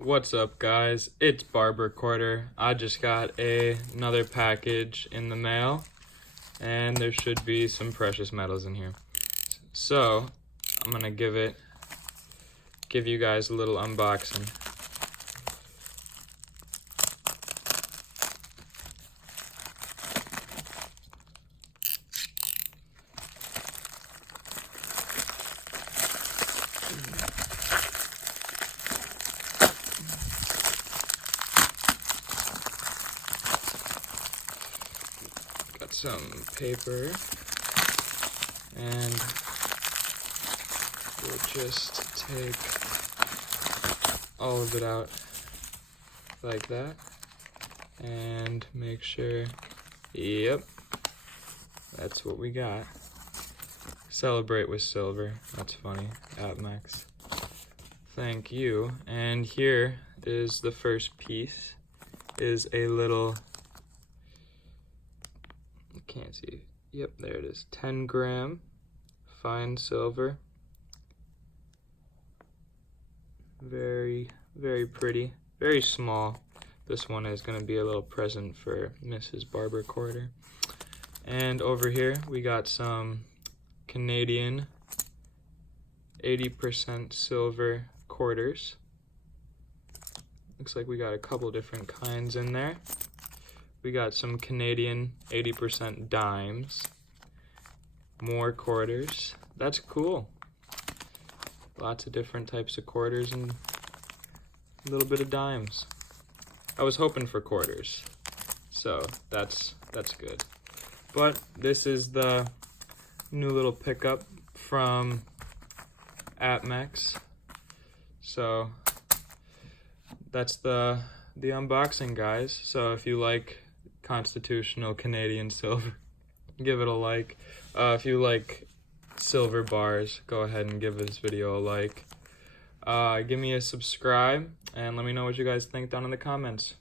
What's up, guys? It's Barber Quarter. I just got another package in the mail, and there should be some precious metals in here. So I'm gonna give you guys a little unboxing. Got some paper, and we'll just take all of it out like that and make sure, yep, that's what we got. Celebrate with silver. That's funny. Max. Thank you. And here is the first piece. Is a little, can't see. Yep, there it is. 10-gram fine silver. Very, very pretty. Very small. This one is going to be a little present for Mrs. Barber Quarter. And over here we got some Canadian 80% silver quarters. Looks like we got a couple different kinds in there. We got some Canadian 80% dimes. More quarters. That's cool. Lots of different types of quarters and a little bit of dimes. I was hoping for quarters, so that's good. But this is the new little pickup from Max. So that's the unboxing, guys. So if you like constitutional Canadian silver, give it a like. If you like silver bars, go ahead and give this video a like. Give me a subscribe and let me know what you guys think down in the comments.